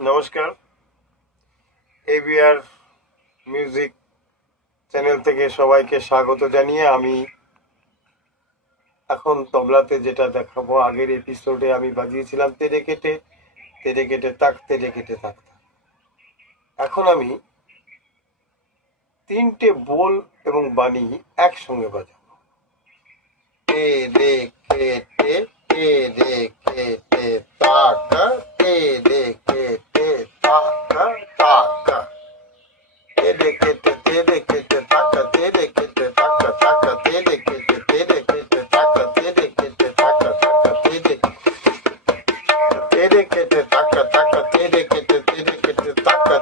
নমস্কার ABR music channel থেকে সবাইকে স্বাগত জানিয়ে আমি এখন তবলাতে যেটা দেখাবো, আগের এপিসোডে আমি বাজিয়েছিলাম তেরে কেটে তেরে কেটে তাক তেরে কেটে তাক। এখন আমি তিনটে বোল এবং বাণী একসঙ্গে বাজাবো তে তাকা তে রে কেটে তে রে কেটে তাকা তে রে কেটে তাকা তাকা তে রে কেটে তে রে কেটে তাকা তে রে কেটে তাকা তাকা তে রে তে রে কেটে তাকা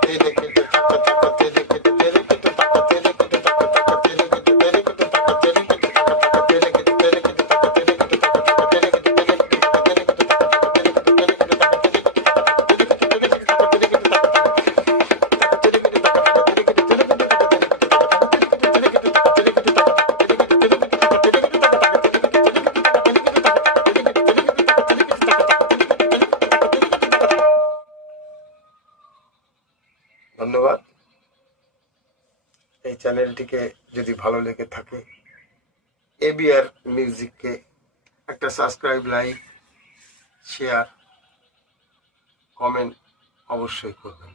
ধন্যবাদ। এই চ্যানেলটিকে যদি ভালো লেগে থাকে, এবিআর মিউজিককে একটা সাবস্ক্রাইব, লাইক, শেয়ার, কমেন্ট অবশ্যই করবেন।